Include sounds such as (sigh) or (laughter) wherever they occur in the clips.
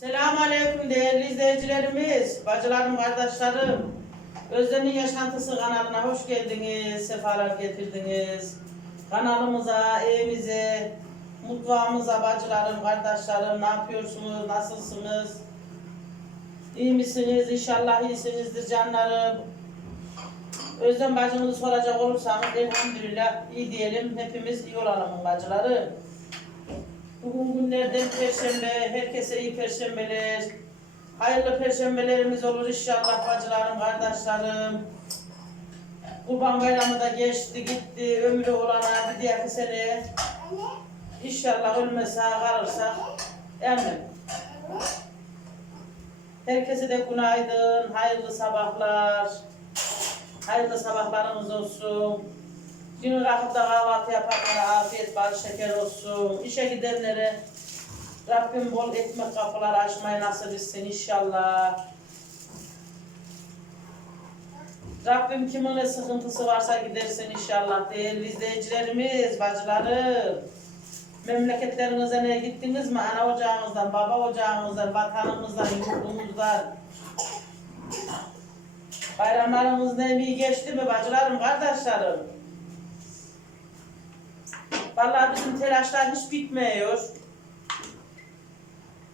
Selamun Aleyküm değerli izleyicilerimiz, bacılarım, kardeşlerim. Özlem'in Yaşantısı kanalına hoş geldiniz, sefalar getirdiniz. Kanalımıza, evimize, mutfağımıza bacılarım, kardeşlerim ne yapıyorsunuz, nasılsınız? İyi misiniz? İnşallah iyisinizdir canlarım. Özlem bacımızı soracak olursanız elhamdülillah iyi diyelim. Hepimiz iyi olalım bacılarım. Bugün günlerden perşembe, herkese iyi perşembeler. Hayırlı perşembelerimiz olur inşallah bacılarım, kardeşlerim. Kurban bayramı da geçti gitti, ömrü olana bir diğer sene. İnşallah ölmezse kalırsa emin. Herkese de günaydın, hayırlı sabahlar. Hayırlı sabahlarımız olsun. Günü kalkıp da kahvaltı yapanlara afiyet, bal şeker olsun. İşe gidenlere Rabbim bol ekmek kapıları açmayı nasip etsin inşallah. Rabbim kimin ne sıkıntısı varsa gidersin inşallah değerli izleyicilerimiz, bacılarım. Memleketlerinize ne gittiniz mi? Ana ocağınızdan, baba ocağınızdan, vatanımızdan, yurdumuzdan. Bayramlarımız ne iyi geçti mi bacılarım, kardeşlerim? Vallahi bizim telaşlar hiç bitmiyor.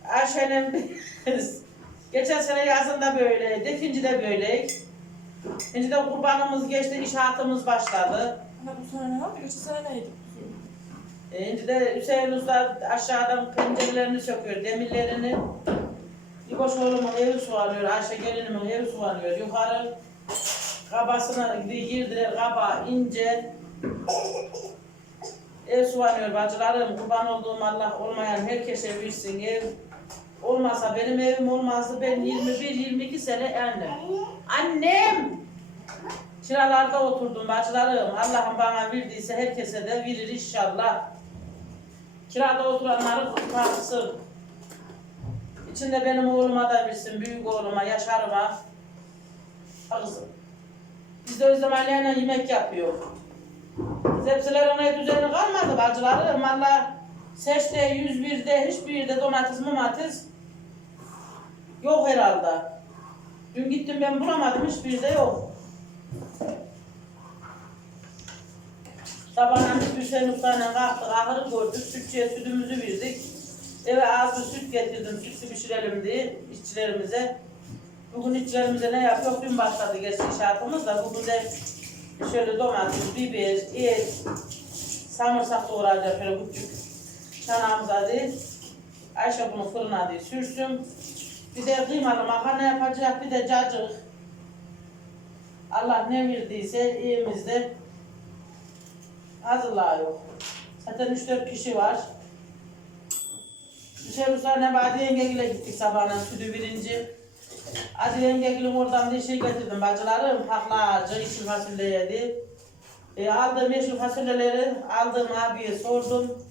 Ayşe'nin geçen sene yazında böyleydi, ikinci de böyle. İkinci de kurbanımız geçti, inşaatımız başladı. Ana bu sene ne var? Geçen sene neydi? E, Şimdi de Hüseyin Usta aşağıdan pencerelerini söküyor, demirlerini. İboş oğlumun evi suvarıyor, Ayşe gelinimin evi suvarıyor. Yukarı kabasına girdiler, kaba ince. Ev suvarıyor bacılarım, kurban olduğum Allah olmayan herkese versin ev. Olmasa benim evim olmazdı, ben 21-22 sene annem. Annem! Çıralarda oturdum bacılarım. Allah'ım bana verdiyse herkese de verir inşallah. Kirada oturanları kurtarsın. İçinde benim oğluma da versin, büyük oğluma, Yaşar'ıma. Kızım. Biz de Özlem Ali'yle yemek yapıyor. Zepsiler ona düzeni kalmadı bacılarım. Valla seçte, 101'de, hiçbir yerde domates, mumates yok herhalde. Dün gittim ben bulamadım, hiçbirde yok. Sabahdan biz Hüseyin Usta'yla kalktık, ahırı gördük, sütçüye sütümüzü verdik. Eve az bir süt getirdim, sütlü pişirelim diye işçilerimize. Bugün işçilerimize ne yapıyor? Dün başladı gerçi inşaatımız da bugün de şöyle domates, biber, et, samırsak doğrayacak şöyle küçük çanağımıza değil. Ayşe bunu fırına diye sürsün. Bir de kıymalı makarna yapacak, bir de cacık. Allah ne verdiyse evimizde hazırlıyor. Zaten 3-4 kişi var. Dışarı sonra Badi yengegile gittik sabahına sütü birinci. Hadi yengegilin oradan bir şey getirdim bacılarım. Paklacı, yeşil fasulye yedi. E, aldığım yeşil fasulyeleri aldığım abiye sordum.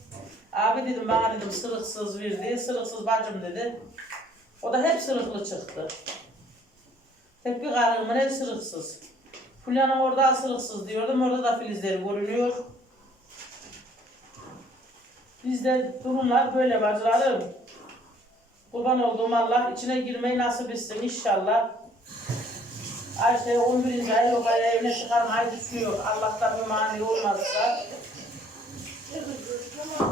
Abi dedim bana dedim sırıksız verdi. Sırıksız bacım dedi. O da hep sırıklı çıktı. Hep bir karımın hep sırıksız. Fulya'nın orada sırıksız diyordum. Orada da filizleri görünüyor. Bizde durumlar böyle bacılarım. Kurban olduğum Allah içine girmeyi nasip etsin inşallah. Ayşe 11. ay yok ay evine çıkarmayı düşünüyor. Allah'tan bir mani olmazsa.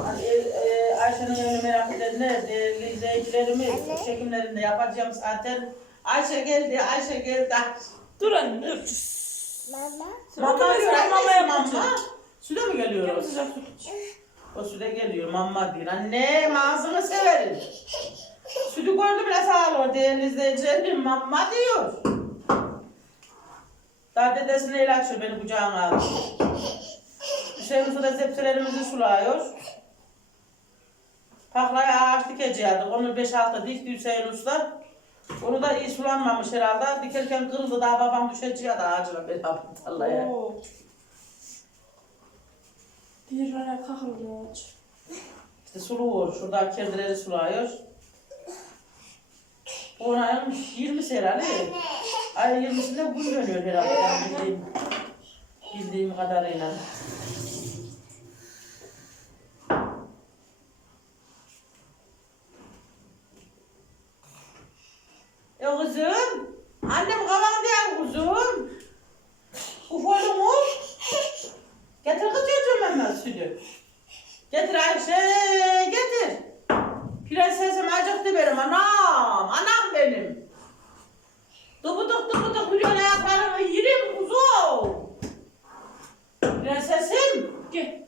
Hani, e, e, Ayşe'nin evini merak edenler, değerli izleyicilerimiz, çekimlerinde yapacağım zaten. Ayşe geldi, Ayşe geldi. Dur anne dur. Mama. Mama Mama diyor, sen mama. Süde mi süt. O süde geliyor, mama diyor. Anne, ağzını severim. Sütü gördü bile sağ ol değerli izleyicilerim, mama diyor. Daha dedesine açıyor beni kucağına aldı. Hüseyin Usta da zepselerimizi sulıyor. Paklaya ağaç dikeceğiz. Onu 5-6 dikti Hüseyin Usta. Onu da iyi sulanmamış herhalde. Dikerken kırıldı daha babam düşeceği de ağacına beraber tarlaya. Oo. Bir kahırlı ağaç. İşte suluyor. Şurada kendileri suluyor. Ona 20 herhalde. Ay 20'sinde gün dönüyor herhalde. Yani bildiğim, bildiğim kadarıyla. E kızım. Annem kavan değil kuzum. Uf oğlum uf. Getir kız çocuğum hemen sütü. Getir Ayşe getir. Prensesim acıktı benim anam. Anam benim. Dubuduk dubuduk milyon ayaklarımı yerim kuzum. Prensesim. Gel.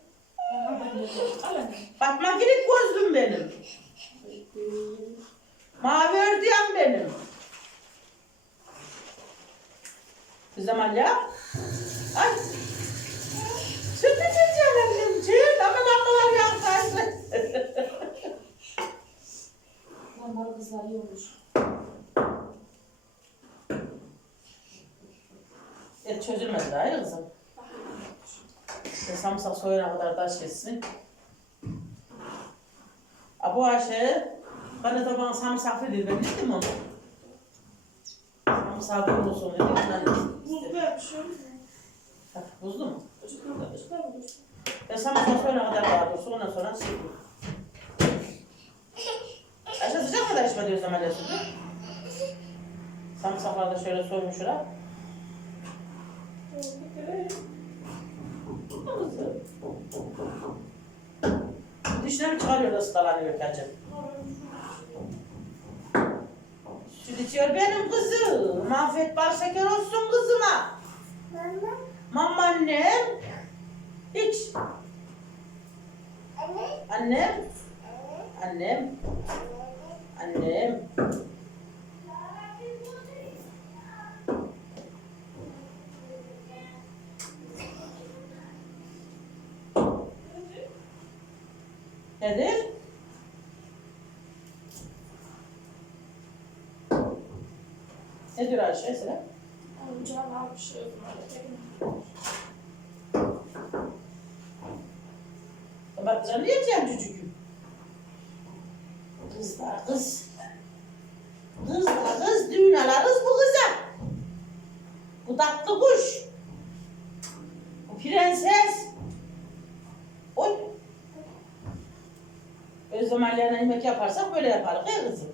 Al ben de. Al anne. Fatma Girik gözlüm benim. Mavi ördüyen benim. Bir zaman ya. Ay. Süt içeceğim annem. Süt. Ama damlalar yaklaştı. (laughs) Normal kızlar olur. Et çözülmedi daha ya kızım. İşte samsak soyana kadar taş kessin. Abu Ayşe, bana da bana samsak dedi. Ben bildim onu. Samsak bol olsun dedi. Ondan Buzlu istedim. yapmışım. Ha, Buzlu mu? Mı? Ben samsak soyana kadar vardır. Sonra sonra sildim. Ayşe sıcak kadar içme diyor zaman sütü. Samsakları da şöyle soymuşlar. Dişine mi çıkarıyor da ıskalanıyor kaçın? Süt içiyor benim kızım. Mahvet bal şeker olsun kızıma. Mama annem. İç. Annem. Annem. Annem. Nedir? Ne diyor Ayşe Selam? Oyuncağını almış. Bak canı yiyeceğim çocukum. Kız da kız. Kız da kız, düğün alarız bu kıza. Bu tatlı kuş. Bu prenses. Oy. Özlem aylarına yemek yaparsak böyle yaparız ya kızım.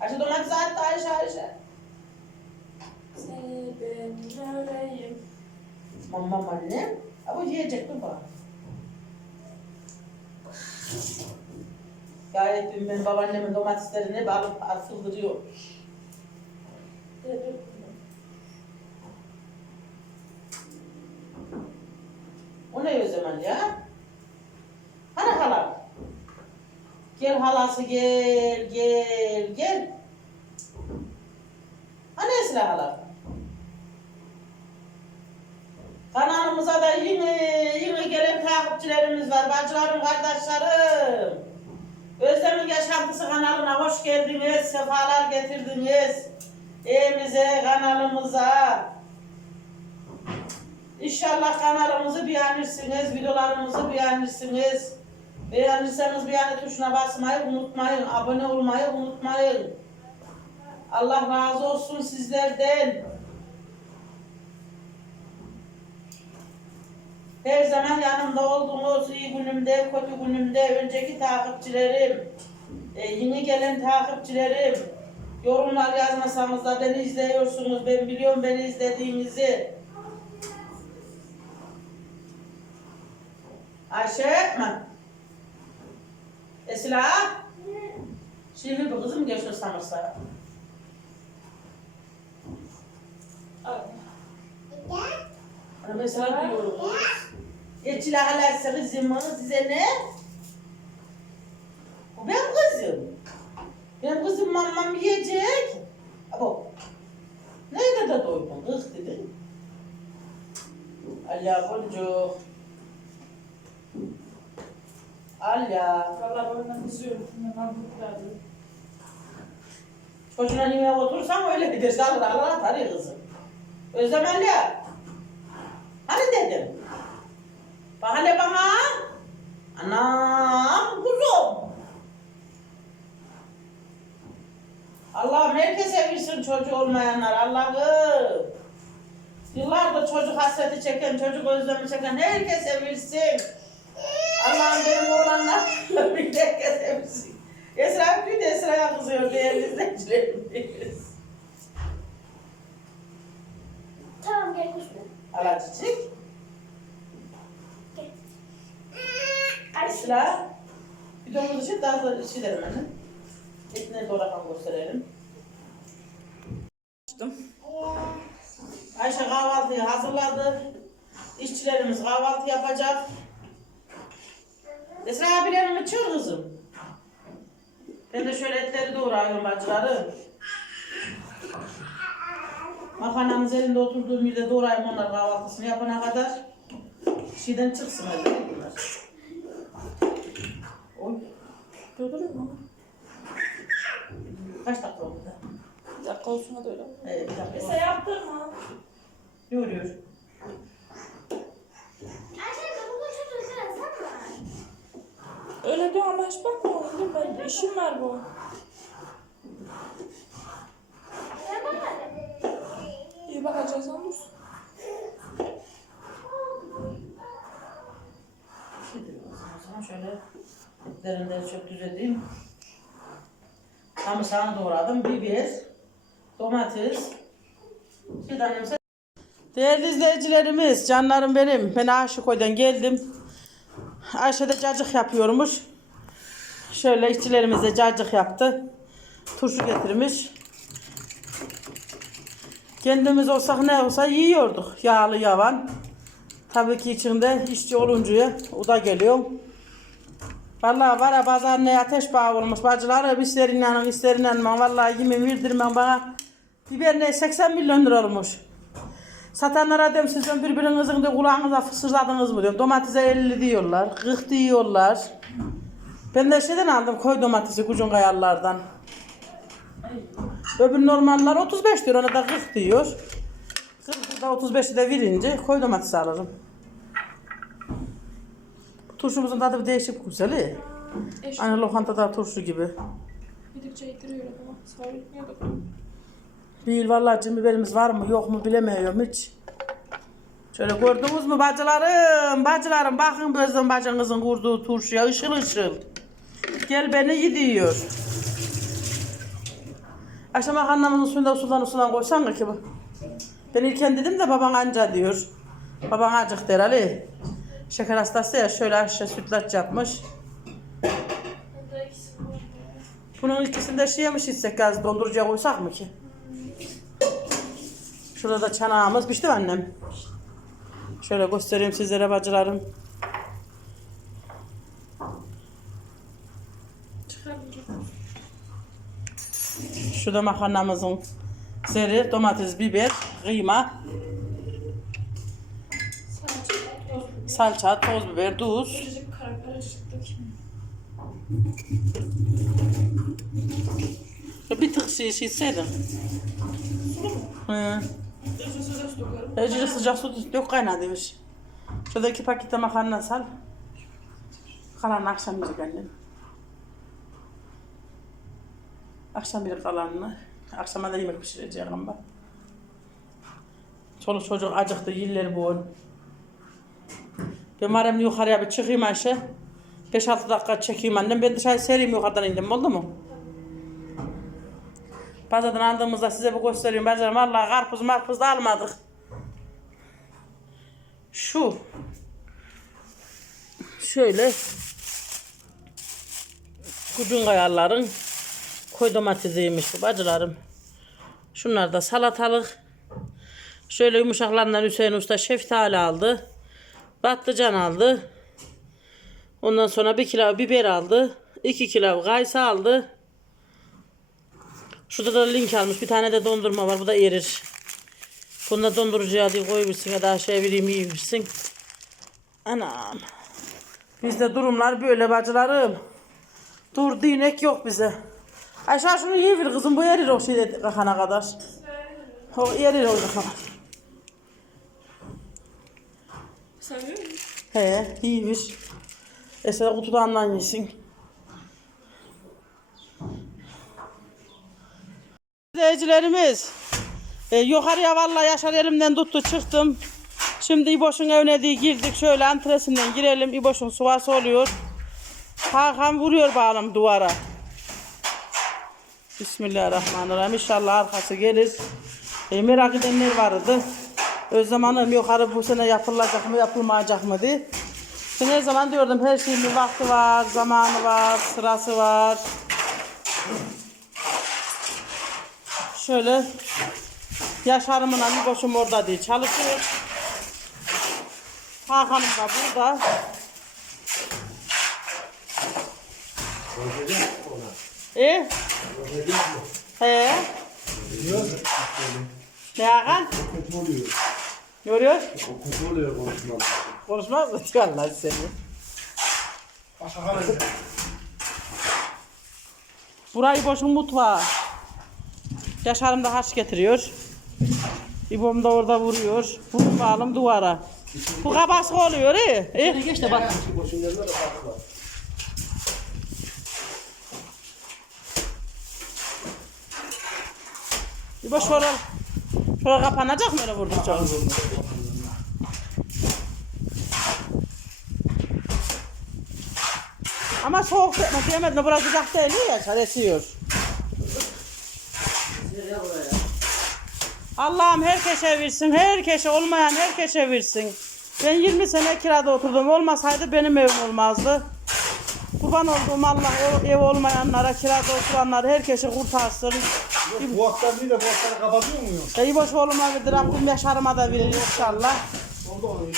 Ayşe domates attı Ayşe Ayşe. Seni ben göreyim. Mamam annem. Ama yiyecek mi bana? Gayet dün ben babaannemin domateslerini alıp atıldırıyor. Dedim. O ne o zaman ya? Hani hala? Gel halası gel gel gel. Hani Esra hala? Kanalımıza da yeni yeni gelen takipçilerimiz var. Bacılarım, kardeşlerim. Özlem'in Yaşantısı kanalına hoş geldiniz. Sefalar getirdiniz. Evimize, kanalımıza. İnşallah kanalımızı beğenirsiniz, videolarımızı beğenirsiniz. Beğenirseniz beğeni tuşuna basmayı unutmayın, abone olmayı unutmayın. Allah razı olsun sizlerden. Her zaman yanımda olduğunuz iyi günümde, kötü günümde, önceki takipçilerim, e, yeni gelen takipçilerim, yorumlar yazmasanız da beni izliyorsunuz, ben biliyorum beni izlediğinizi. Ayşe etme. Esila. Şimdi bu kızım geçiyor sanırsa. Al. Hani mesela diyorum. Geçila halaysa kızımı size ne? Bu benim kızım. Benim kızım mamam yiyecek. Abo. Nerede de doydun kız dedin. Allah boncuk. Allah. Valla boyundan kızıyorum. Hemen mutladı. Çocuğuna yemeğe oturursan öyle gidersin. Allah Allah atar ya kızım. Özlem Ali. Hani dedim. Bak hele bana. Anam kuzum. Allah'ım herkese versin çocuğu olmayanlar. Allah'ım. Yıllardır çocuk hasreti çeken, çocuk özlemi çeken herkese versin. Allah'ım benim oğlanlar (laughs) bir herkese versin. Esra bir de Esra'ya kızıyor değerli izleyicilerimiz. Tamam gel kusma. Alacıcık. Bir domuz için daha da şey derim anne. Etine doğru bakalım gösterelim. Ayşe kahvaltıyı hazırladı. İşçilerimiz kahvaltı yapacak. Esra abilerin içiyor kızım. Ben de şöyle etleri doğrayıyorum bacıları. Makarnamız elinde oturduğum yerde doğrayayım onlar kahvaltısını yapana kadar. Şeyden çıksın hadi bunlar. Oy. Durduruyor mu? Kaç dakika oldu da? Bir dakika olsun hadi öyle. Evet, bir dakika. Mesela yaptırma. Var. Öyle diyor ama hiç bakma oğlum. Ben işim var bu. İyi bakacağız ama. Zaman şöyle derinden çok düzedeyim. Sarımsağını doğradım. Biber, domates. Fidanımsa. Değerli izleyicilerimiz, canlarım benim. Ben Aşıkoy'dan geldim. Ayşe de cacık yapıyormuş. Şöyle işçilerimiz de cacık yaptı. Turşu getirmiş. Kendimiz olsak ne olsa yiyorduk. Yağlı yavan. Tabii ki içinde işçi olunca o da geliyor. Vallahi var ya pazar ne ateş bağı olmuş bacıları isterin yanın isterin yanın vallahi yemin verdirmem bana biber ne 80 milyon lira olmuş. Satanlara diyorum siz diyorum birbirinizin de kulağınıza fısıldadınız mı diyorum. Domatese 50 diyorlar, 40 diyorlar. Ben de şeyden aldım koy domatesi kucun kayarlardan. Öbür normaller 35 diyor ona da 40 diyor. 40'ı da 35'i de verince koy domatesi alırım. Turşumuzun tadı bir değişik güzel. he. Eş Aynı lokantada turşu gibi. gidikçe yediriyorum ama sabretmiyorduk. Değil vallahi cim biberimiz var mı yok mu bilemiyorum hiç. Şöyle gördünüz mü bacılarım, bacılarım bakın Özlem bacınızın kurduğu turşuya ışıl ışıl. Gel beni gidiyor. Akşam makarnamızın suyunda sudan sudan koysan mı ki bu? Ben ilken dedim de baban anca diyor. Baban acık der Ali. Şeker hastası ya şöyle aşağı sütlaç yapmış. Bunun ikisinde şey yemiş içsek gaz dondurucuya koysak mı ki? Şurada da çanağımız pişti mi annem? Şöyle göstereyim sizlere bacılarım. Şurada makarnamızın zeri, domates, biber, kıyma, salça, toz biber, tuz. Bir tık şey, şey. Sulu mu? Hı. Ece sıcak su su yok kaynadıymış. Şurada iki pakette makarna sal. Kalanını akşam yiyecek annem. Akşam bir kalanını. Akşama da yemek pişireceğim ama. Çoluk çocuk acıktı, yiller bu. Ben varım yukarıya bir çıkayım Ayşe. 5-6 dakika çekeyim annem. Ben dışarı sereyim yukarıdan indim oldu mu? Pazardan aldığımızda size bir göstereyim. Bacım vallahi karpuz marpuz da almadık. Şu. Şöyle. Kucun kayarların koy domatesiymiş bu bacılarım. Şunlar da salatalık. Şöyle yumuşaklarından Hüseyin Usta şeftali aldı. Patlıcan aldı. Ondan sonra bir kilo biber aldı. 2 kilo kayısı aldı. Şurada da link almış. Bir tane de dondurma var. Bu da erir. Bunu da dondurucuya diye koyabilirsin ya da şey vereyim yiyebilirsin. Anam. Bizde durumlar böyle bacılarım. Dur dinek yok bize. Ayşe şunu yiyebilir kızım. Bu erir o şey kakana kadar. O erir o kakana. Seviyor musun? He yiyebilir. Esra kutudandan yesin. İzleyicilerimiz e, yukarıya vallahi Yaşar elimden tuttu çıktım. Şimdi İboş'un evine diye girdik. Şöyle antresinden girelim. İboş'un suvası oluyor. Hakan vuruyor bağlam duvara. Bismillahirrahmanirrahim. İnşallah arkası gelir. E, merak edenler vardı. Özlem Hanım yukarı bu sene yapılacak mı yapılmayacak mı diye. Ben her zaman diyordum her şeyin bir vakti var, zamanı var, sırası var. Şöyle Yaşarımla bir boşum orada diye çalışıyor. Hakan'ım da burada. E? He? Ne Hakan? Kötü oluyor. Görüyor? O kötü oluyor konuşmam. Konuşmaz mı? (laughs) Allah seni. Burayı boşun mutfağı. Yaşarım da harç getiriyor. İbom da orada vuruyor. Vurun bağlım duvara. Bu kabaskı oluyor he? E? Geç de bak. Boşun yerine de şöyle kapanacak mı öyle vurdukça? Ama soğuk etme diyemedim. Burası sıcak değil ya. Çar esiyor. Allah'ım herkese versin. Herkese olmayan herkese versin. Ben 20 sene kirada oturdum. Olmasaydı benim evim olmazdı. Kurban olduğum Allah o ev olmayanlara, kirada oturanları herkese kurtarsın. Bu hafta bir de bu hafta kapatıyor muyum? İyi boş oğluma verdi. Rabbim yaşarıma da verir inşallah. Orada oluyor.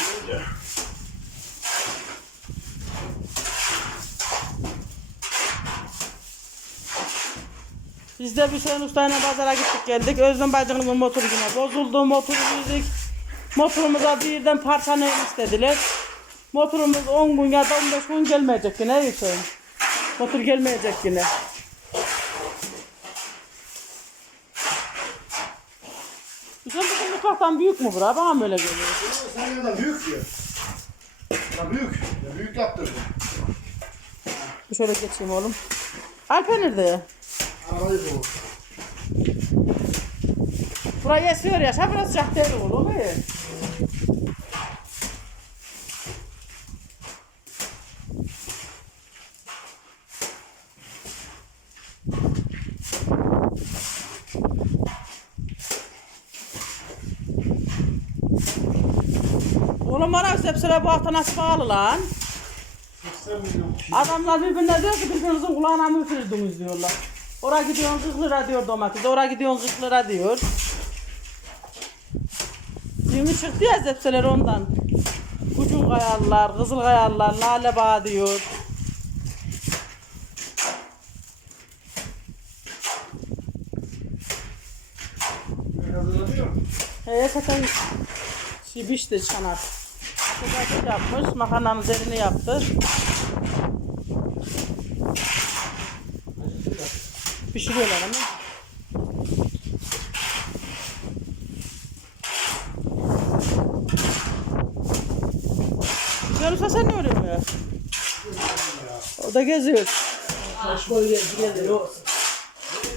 Biz de bir sene ustayla pazara gittik geldik. Özlem bacımızın motoru yine bozuldu. Motoru bildik. Motorumuza birden parça ne istediler. Motorumuz 10 gün ya da 15 gün gelmeyecek yine. Hüseyin. Motor gelmeyecek yine. Hüseyin bizim mutfaktan büyük mü bura? Bana mı öyle geliyor? Sen da büyük ya. Ya büyük. Ya büyük yaptırdım. Şöyle geçeyim oğlum. Alper nerede? Arabayı bu. Burayı esiyor ya. Şa biraz sıcak değil oğlum. iyi. Bana sepsire bu hafta nasıl bağlı lan? 80 milyon. Adamlar birbirine diyor ki birbirinizin kulağına mı üfürdünüz diyorlar. Oraya gidiyorsun 40 lira diyor domates, oraya gidiyorsun 40 lira diyor. Yeni çıktı ya zepseler ondan. Kucun kayarlar, kızıl kayarlar, lale bağ diyor. Hazırlanıyor? He zaten şey pişti çanak. Sıcak yapmış, makarnanın üzerine yaptı. Pişiriyorlar ama. Yarısa sen ne ya? O da geziyor.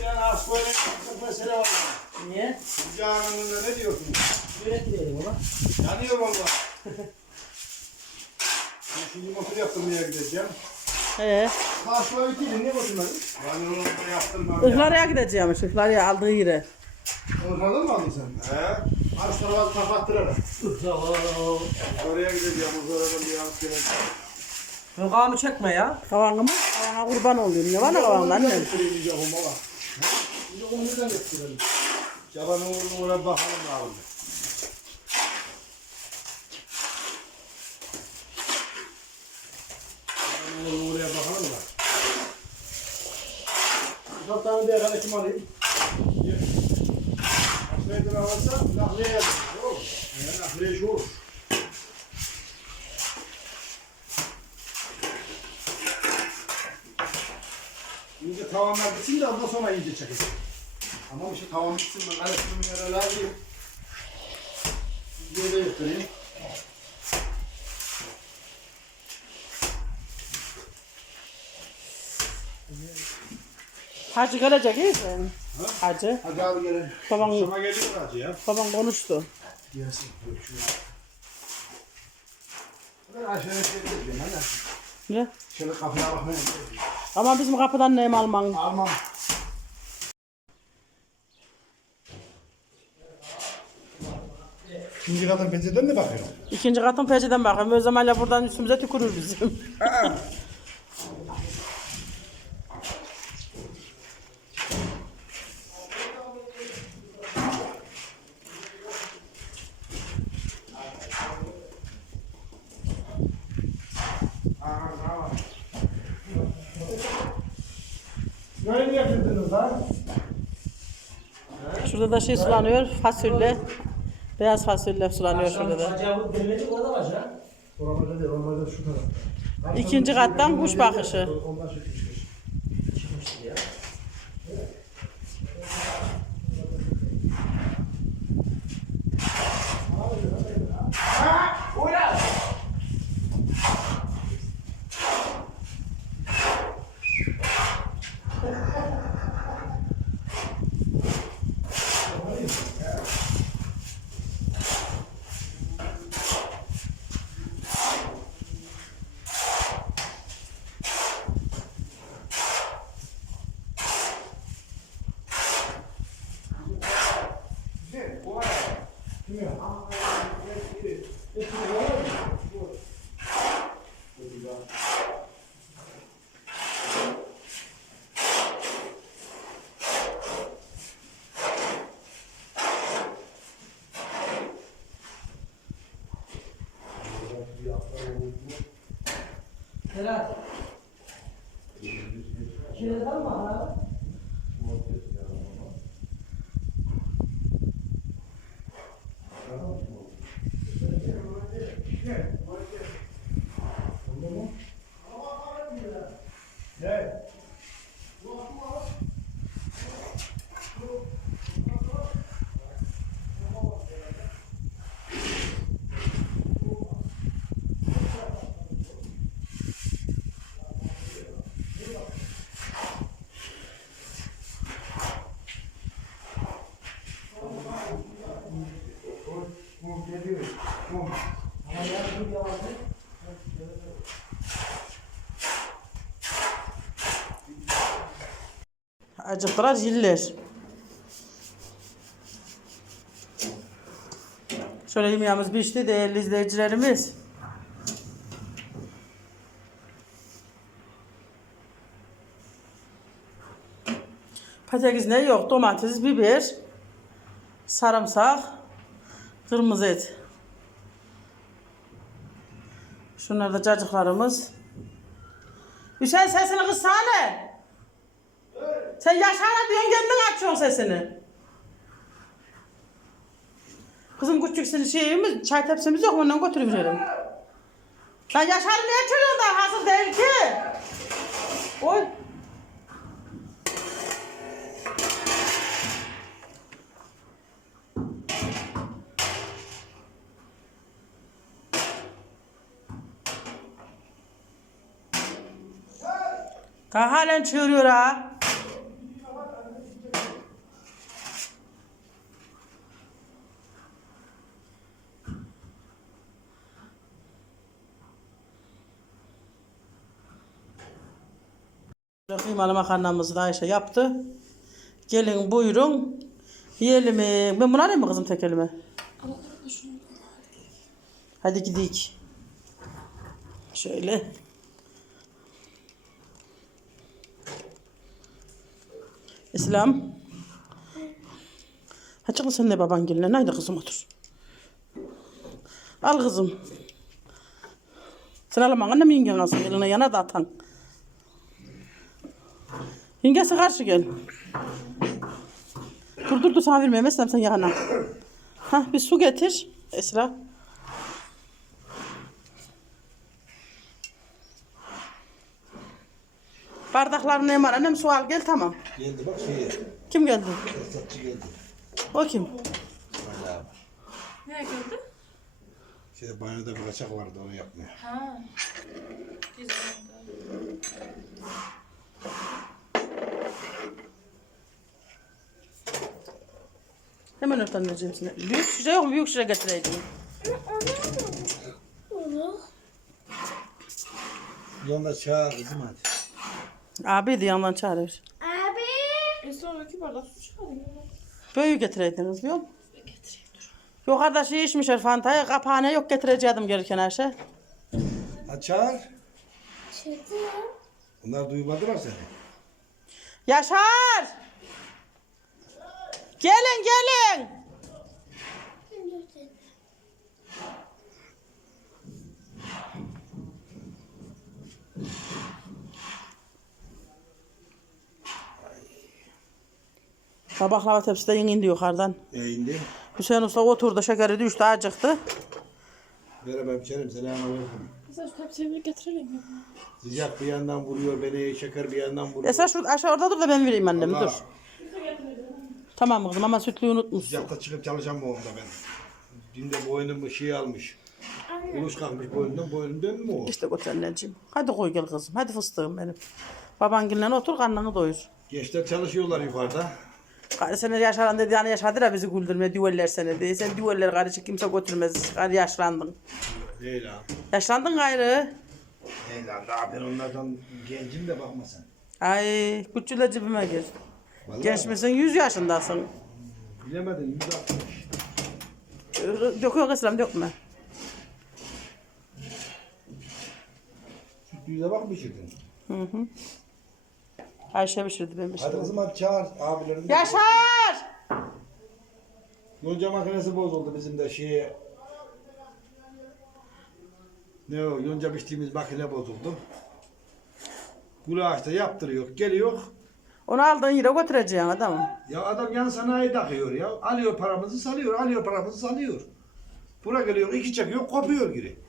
Yani asmayla çok mesele var. Niye? Önünde ne diyorsun? Öğretiverim ona. Yanıyor valla. (laughs) Ben şimdi motor yaptırmaya gideceğim. He. Karşıma bitiydin ne boşunmadın? Yani onu da yaptırmam ya. Ihlarıya gideceğim. Ihlarıya aldığı yere. Ortadan mı aldın sen? He. Karşı tarafa kapattıralım. Oraya gideceğim. Oradan bir alıp geleceğim. Kavgamı çekme ya. Kavanı mı? Kavana kurban oluyorum. Ne var ne kavanı annem? Onu neden getirelim? Yaban oğlum oraya bakalım abi. Oğlum oraya bakalım da. Ufak tane bir arkadaşım arayayım. Nakliyedir alırsa nakliye yazın. Yani nakliye şu olur. İyice tavanlar bitsin de ondan sonra iyice çekeceğim. Tamam işte tavan bitsin ben hani şunu yere lazım. Videoyu Hacı gelecek iyi mi? Ha? Hacı. Hacı abi gelin. Babam, Akşama geliyor hacı ya. Babam konuştu. Gelsin. Aşağıya şey çekeceğim. Ne? Şöyle kapıya bakmayın. Şey Ama bizim kapıdan neyim alman? Almam. İkinci katın pencereden mi bakıyorsun? İkinci katın pencereden bakıyorum. O zaman buradan üstümüze tükürür bizim. (laughs) Mi yapıyordunuz lan? Şurada da şey sulanıyor. Fasulye. Beyaz fasulye sulanıyor şurada da. Acaba denilecek orada var ya. Oralarda değil, oralarda şu taraf. İkinci kattan kuş bakışı. Ondan. Çıkmıştı ya. Helal. Şurada var mı abi? Acıktılar yiller. Şöyle yemeğimiz pişti değerli izleyicilerimiz. Patates ne yok? Domates, biber, sarımsak, kırmızı et. Şunlar da cacıklarımız. Hüseyin sesini kıssana. Sen Yaşar'a diyorsun kendin açıyorsun sesini. Kızım küçük şeyimiz, çay tepsimiz yok ondan götürüp verelim. Lan Yaşar'ı niye açıyorsun da hazır değil ki? Oy. Ka halen çığırıyor ha. Kıymalı makarnamızı da Ayşe yaptı. Gelin buyurun. Yiyelim. mi? Ben bunu alayım mı kızım tek elime? Hadi gidelim. Şöyle. İslam. Hadi kız sen de baban geline. Haydi kızım otur. Al kızım. Sen alamam annem yengen alsın eline yana da atan. Yengesi karşı gel. Dur dur dur sana vermeyeyim Eslem sen yana. Hah bir su getir. Esra. Bardaklarını ne var annem su al gel tamam. Geldi bak şeye, Kim geldi? fırsatçı geldi. O kim? Vallahi abi. Nereye geldi? Şeyde banyoda bir kaçak vardı onu yapmıyor. Ha. Gizli. Hemen örten vereceğim sana. Büyük şişe yok mu? Büyük şişe getireydim. Yolda çağır kızım hadi. Abi de yandan çağırır. Abi. E sonraki bardak su çıkarayım. Büyük getireydiniz biliyor musun? Getireyim dur. Yukarıda şey içmişler fantayı. Kapağına yok getireceğim gelirken Ayşe. Açar. Çıktı. Bunlar duymadılar seni. Yaşar! Gelin gelin! Baklava tepsi de indi yukarıdan. E indi. Hüseyin Usta oturdu, şekeri düştü, acıktı. Veremem canım selamünaleyküm. Kızlar şu tepsiyi getirelim ya. Sıcak bir yandan vuruyor beni, şeker bir yandan vuruyor. Esas şu aşağı orada dur da ben vereyim annemi, Allah, dur. Tamam kızım ama sütlüyü unutmuşsun. Sıcakta çıkıp çalışamam onda ben. Dün de boynumu şey almış. Uluş kalkmış boynundan, boynundan mı o? İşte götür anneciğim. Hadi koy gel kızım, hadi fıstığım benim. Babanginle otur, karnını doyur. Gençler çalışıyorlar yukarıda. Karı seni yaşaran dedi yani yaşadı da bizi güldürme düveller seni dedi. Sen düveller karıcık kimse götürmez. Karı yaşlandın. Değil ha. Yaşlandın gayrı. Değil ha. Daha ben onlardan gencim de bakma sen. Ay küçüle cebime gir. Vallahi Genç misin? 100 yaşındasın. Bilemedin 160. Yok yok İslam dökme. Sütlüğüne bak pişirdin. Hı hı. Ayşe pişirdi ben Hadi pişirdim. kızım hadi çağır abilerini. Yaşar! Yonca makinesi bozuldu bizim de şeye. Ne o yonca biçtiğimiz makine bozuldu. Kulu ağaçta yaptırıyor. Geliyor. Onu aldığın yere götüreceksin adamım. Ya adam yan sanayi takıyor ya. Alıyor paramızı salıyor. Alıyor paramızı salıyor. Bura geliyor iki çekiyor kopuyor geri.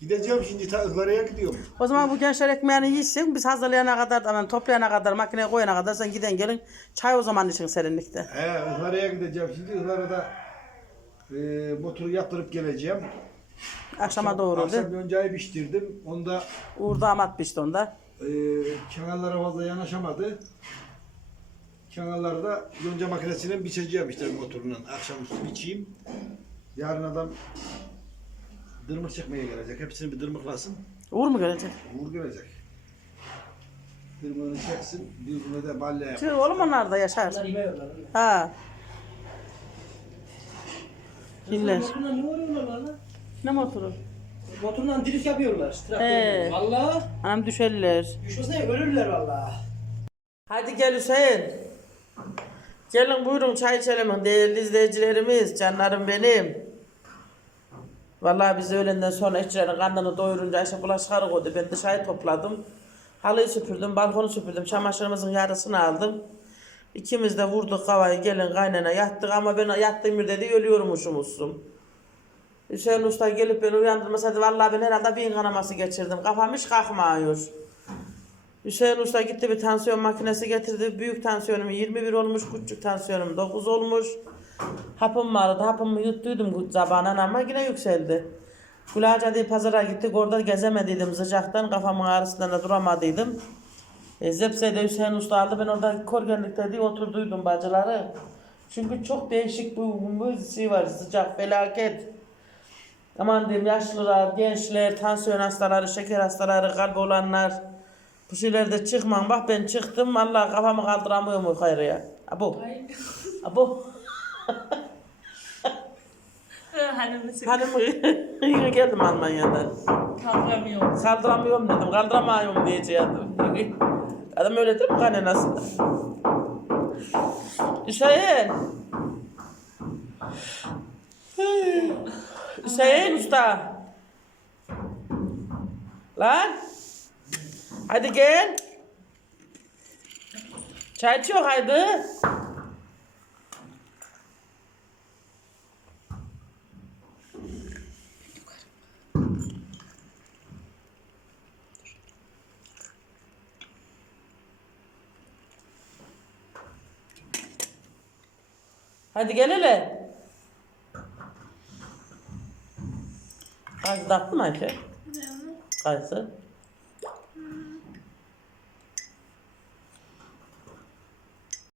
Gideceğim şimdi ta ızgaraya gidiyorum. O zaman bu gençler ekmeğini yesin. Biz hazırlayana kadar, hemen toplayana kadar, makineye koyana kadar sen giden gelin. Çay o zaman için serinlikte. He ızgaraya gideceğim şimdi. Izgarada e, motoru yaptırıp geleceğim. Akşama doğru Akşam değil mi? yoncayı biçtirdim. Onda Uğur damat pişti onda. e, kenarlara fazla yanaşamadı. Kenarlarda yonca makinesiyle biçeceğim işte motorundan. Akşamüstü biçeyim. Yarın adam dırmık çekmeye gelecek. Hepsini bir dırmıklasın. Uğur mu gelecek? Uğur gelecek. Dırmığını çeksin. Birbirine de balle yap. Çık oğlum onlar da yaşar. Ha. Dinler. Motorla ne oluyorlar lan? Ne motoru? Motorla drift yapıyorlar. He. Valla. Anam düşerler. Düşmesine ölürler valla. Hadi gel Hüseyin. Gelin buyurun çay içelim değerli izleyicilerimiz, canlarım benim. Vallahi biz öğlenden sonra işçilerin karnını doyurunca Ayşe bulaşıkları koydu. Ben dışarı topladım. Halıyı süpürdüm, balkonu süpürdüm, çamaşırımızın yarısını aldım. İkimiz de vurduk havayı gelin kaynana yattık ama ben yattığım bir dedi ölüyormuşumuzsun. Hüseyin Usta gelip beni uyandırmasaydı vallahi ben herhalde beyin kanaması geçirdim. Kafam hiç kalkmıyor. Hüseyin Usta gitti bir tansiyon makinesi getirdi. Büyük tansiyonum 21 olmuş, küçük tansiyonum 9 olmuş. Hapım vardı, hapımı yuttuydum zabanan ama yine yükseldi. Gülağaca diye pazara gittik, orada gezemediydim sıcaktan, kafamın ağrısından da duramadıydım. E, Zepse'de Hüseyin Usta aldı, ben orada korgenlikte diye oturduydum bacıları. Çünkü çok değişik bu, bu şey var, sıcak, felaket. Aman diyeyim yaşlılar, gençler, tansiyon hastaları, şeker hastaları, kalp olanlar. Bu şeylerde çıkmam. Bak ben çıktım. Allah kafamı kaldıramıyorum yukarıya. Abo. Abo. Hani nasıl Hanım (laughs) yine geldim Almanya'dan. kaldıramıyorum. Kaldıramıyorum dedim. Kaldıramıyorum diyeceğim. Adam öyle değil mi kaynanası? Hüseyin. Hüseyin usta. Lan. Hadi gel. Çay içiyor haydi. Hadi gel hele. Taktın mı Ayşe? Kayısı.